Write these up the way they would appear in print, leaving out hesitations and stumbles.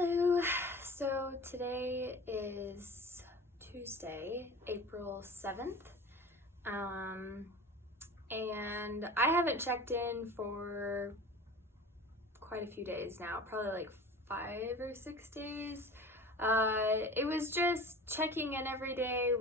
Hello. So today is Tuesday, April 7th. And I haven't checked in for quite a few days now, probably like 5 or 6 days. It was just checking in every day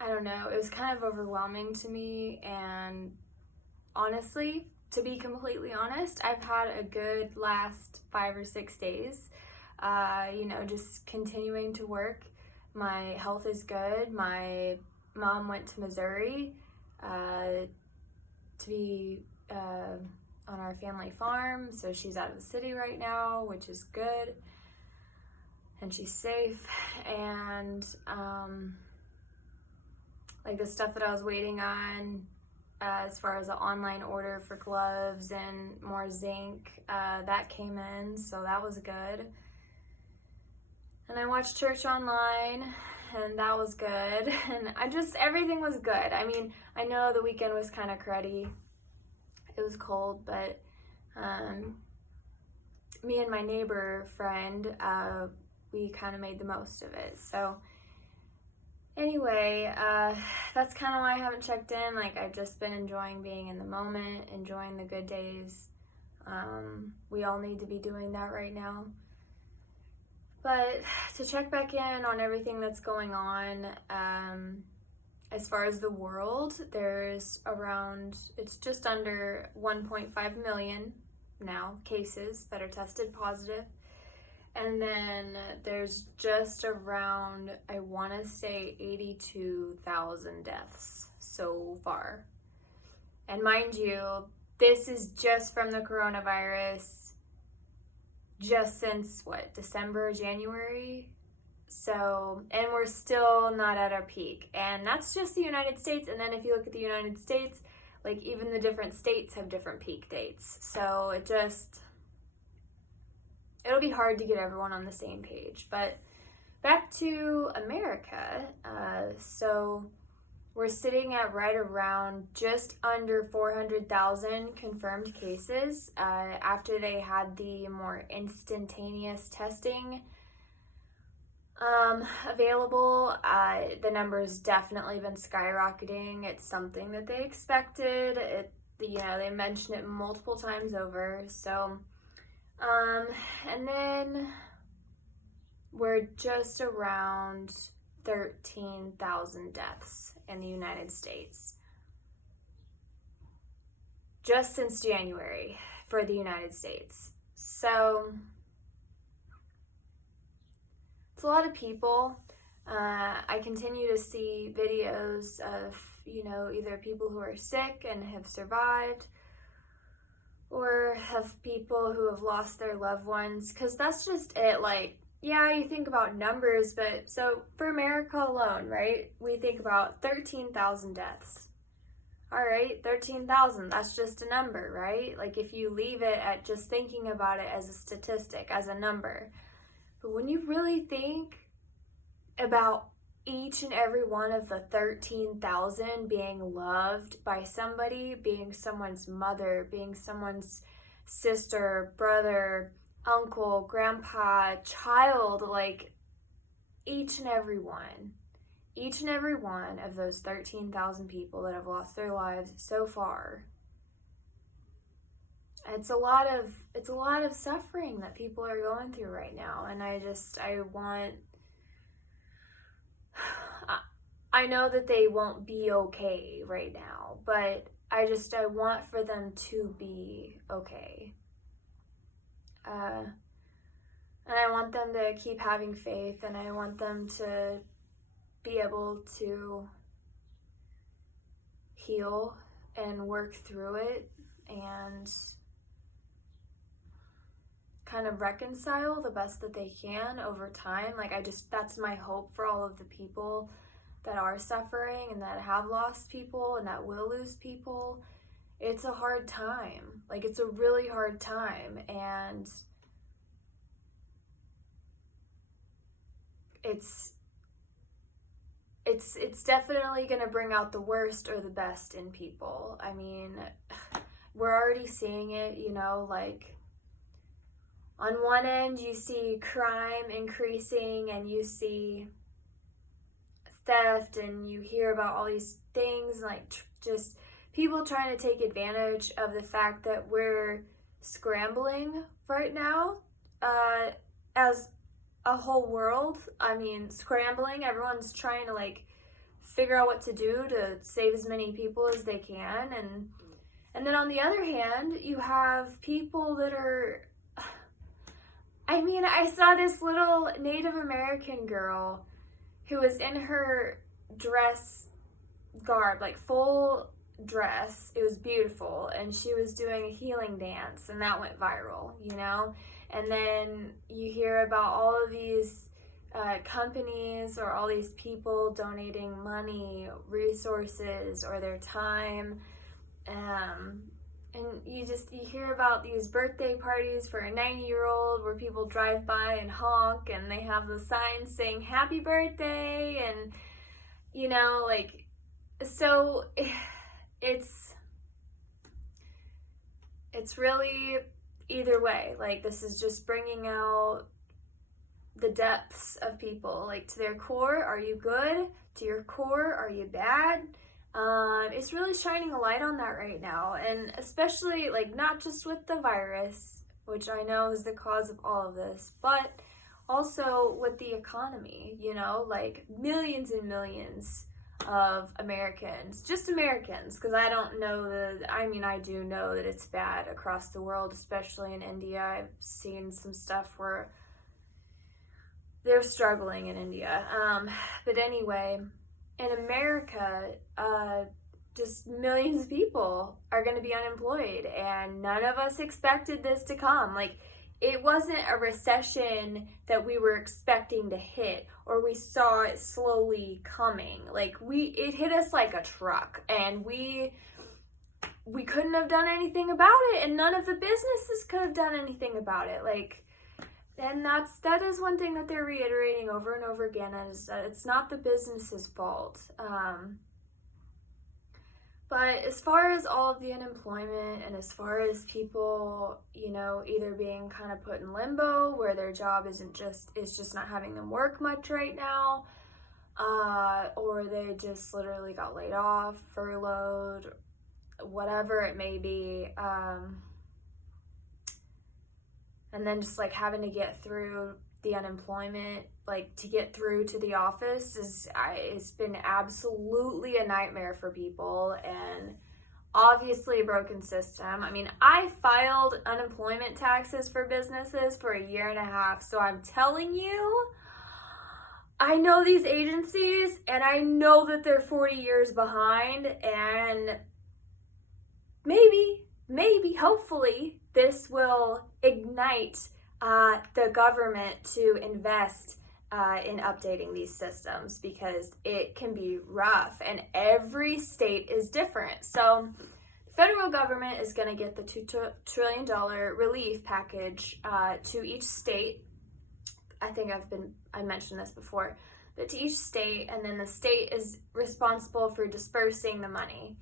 I don't know, it was kind of overwhelming to me, and honestly, to be completely honest, I've had a good last 5 or 6 days, just continuing to work. My health is good. My mom went to Missouri to be on our family farm, so she's out of the city right now, which is good, and she's safe. And like the stuff that I was waiting on, as far as an online order for gloves and more zinc, that came in, so that was good. And I watched church online, and that was good. And everything was good. I mean, I know the weekend was kind of cruddy. It was cold, but me and my neighbor friend, we kind of made the most of it. So anyway, that's kind of why I haven't checked in. Like, I've just been enjoying being in the moment, enjoying the good days. We all need to be doing that right now. But to check back in on everything that's going on, as far as the world, it's just under 1.5 million now cases that are tested positive. And then there's just around, I want to say, 82,000 deaths so far. And mind you, this is just from the coronavirus, just since December, January? So, and we're still not at our peak. And that's just the United States. And then if you look at the United States, like, even the different states have different peak dates. So it'll be hard to get everyone on the same page. But back to America. So we're sitting at right around just under 400,000 confirmed cases after they had the more instantaneous testing available. The number's definitely been skyrocketing. It's something that they expected. They mentioned it multiple times over. So and then we're just around 13,000 deaths in the United States just since January for the United States. So it's a lot of people. I continue to see videos of, either people who are sick and have survived, or have people who have lost their loved ones, because that's just it. Like, yeah, you think about numbers, but so for America alone, right, we think about 13,000 deaths. All right, 13,000, that's just a number, right? Like, if you leave it at just thinking about it as a statistic, as a number. But when you really think about each and every one of the 13,000 being loved by somebody, being someone's mother, being someone's sister, brother, uncle, grandpa, child, like each and every one of those 13,000 people that have lost their lives so far. It's a lot of suffering that people are going through right now, and I know that they won't be okay right now, but I want for them to be okay. And I want them to keep having faith, and I want them to be able to heal and work through it and kind of reconcile the best that they can over time. Like, that's my hope for all of the people that are suffering and that have lost people and that will lose people. It's a hard time. Like, it's a really hard time, and it's definitely going to bring out the worst or the best in people. I mean, we're already seeing it, like on one end you see crime increasing and you see theft and you hear about all these things like just people trying to take advantage of the fact that we're scrambling right now as a whole world. I mean, scrambling, everyone's trying to like figure out what to do to save as many people as they can, and then on the other hand you have people that are, I mean, I saw this little Native American girl who was in her dress garb, like full dress. It was beautiful, and she was doing a healing dance, and that went viral, you know? And then you hear about all of these companies or all these people donating money, resources, or their time. And you hear about these birthday parties for a 90-year-old where people drive by and honk and they have the signs saying happy birthday, and you know, like, so it's really either way. Like, this is just bringing out the depths of people, like to their core, are you good? To your core, are you bad? It's really shining a light on that right now, and especially like not just with the virus, which I know is the cause of all of this, but also with the economy, you know, like millions and millions of Americans, just Americans, because I don't know I do know that it's bad across the world, especially in India. I've seen some stuff where they're struggling in India. But anyway, in America, just millions of people are going to be unemployed, and none of us expected this to come. Like, it wasn't a recession that we were expecting to hit, or we saw it slowly coming. Like, it hit us like a truck, and we couldn't have done anything about it, and none of the businesses could have done anything about it. Like, and that is one thing that they're reiterating over and over again, is that it's not the business's fault. But as far as all of the unemployment, and as far as people, you know, either being kind of put in limbo where their job is just not having them work much right now, or they just literally got laid off, furloughed, whatever it may be, and then just like having to get through the unemployment, like to get through to the office it's been absolutely a nightmare for people, and obviously a broken system. I mean, I filed unemployment taxes for businesses for 1.5 years, so I'm telling you, I know these agencies, and I know that they're 40 years behind, and maybe, hopefully, this will ignite the government to invest in updating these systems, because it can be rough, and every state is different. So the federal government is going to get the $2 trillion relief package to each state. I think I mentioned this before, but to each state, and then the state is responsible for dispersing the money.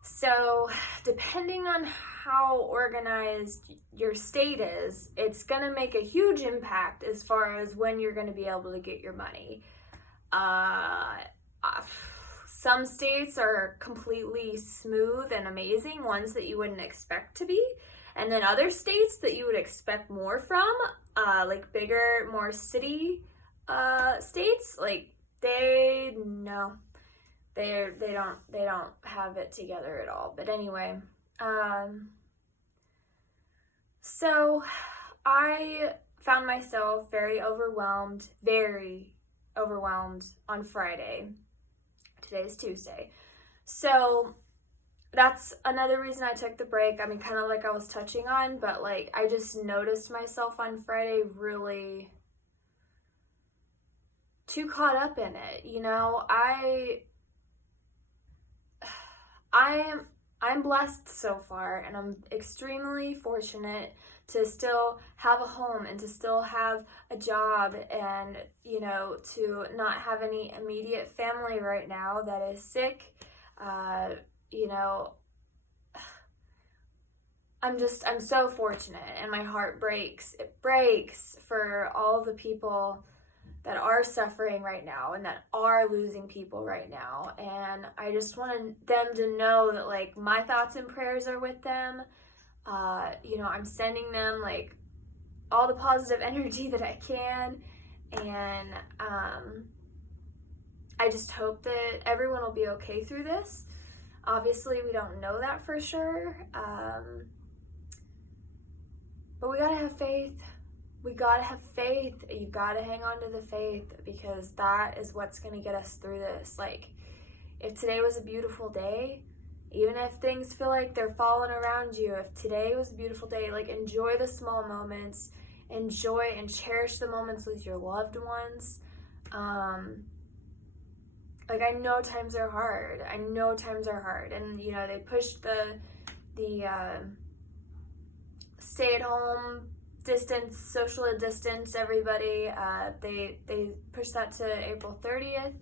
So depending on how organized your state is, it's going to make a huge impact as far as when you're going to be able to get your money. Some states are completely smooth and amazing, ones that you wouldn't expect to be. And then other states that you would expect more from, like bigger, more city states, like they don't have it together at all. But anyway, so I found myself very overwhelmed on Friday. Today's Tuesday. So that's another reason I took the break. I mean, kind of like I was touching on, but like I just noticed myself on Friday really too caught up in it. You know, I'm blessed so far, and I'm extremely fortunate to still have a home and to still have a job, and, you know, to not have any immediate family right now that is sick. You know, I'm so fortunate, and my heart breaks. It breaks for all the people that are suffering right now and that are losing people right now. And I just want them to know that, like, my thoughts and prayers are with them. I'm sending them, like, all the positive energy that I can. And I just hope that everyone will be okay through this. Obviously, we don't know that for sure. But we gotta have faith. We gotta have faith. You gotta hang on to the faith, because that is what's gonna get us through this. Like, if today was a beautiful day, even if things feel like they're falling around you, if today was a beautiful day, like, enjoy the small moments, enjoy and cherish the moments with your loved ones. Like, I know times are hard. And they pushed the stay-at-home distance, social distance everybody. They pushed that to April 30th,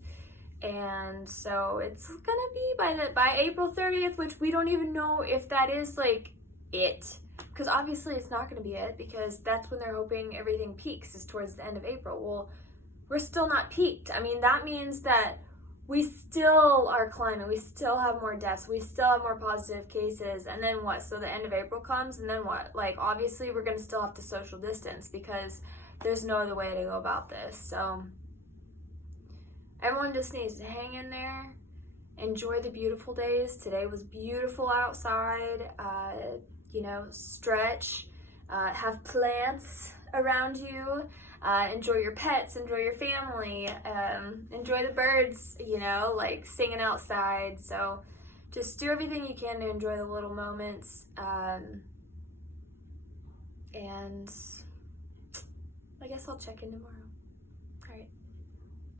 and so it's gonna be by April 30th, which we don't even know if that is, like, it, because obviously it's not gonna be it, because that's when they're hoping everything peaks, is towards the end of April. Well, we're still not peaked. I mean, that means that we still are climbing. We still have more deaths. We still have more positive cases. And then what? So the end of April comes, and then what? Like, obviously, we're going to still have to social distance, because there's no other way to go about this. So everyone just needs to hang in there. Enjoy the beautiful days. Today was beautiful outside. Stretch. Have plants around you. Enjoy your pets, enjoy your family, enjoy the birds, like singing outside. So just do everything you can to enjoy the little moments. And I guess I'll check in tomorrow. All right.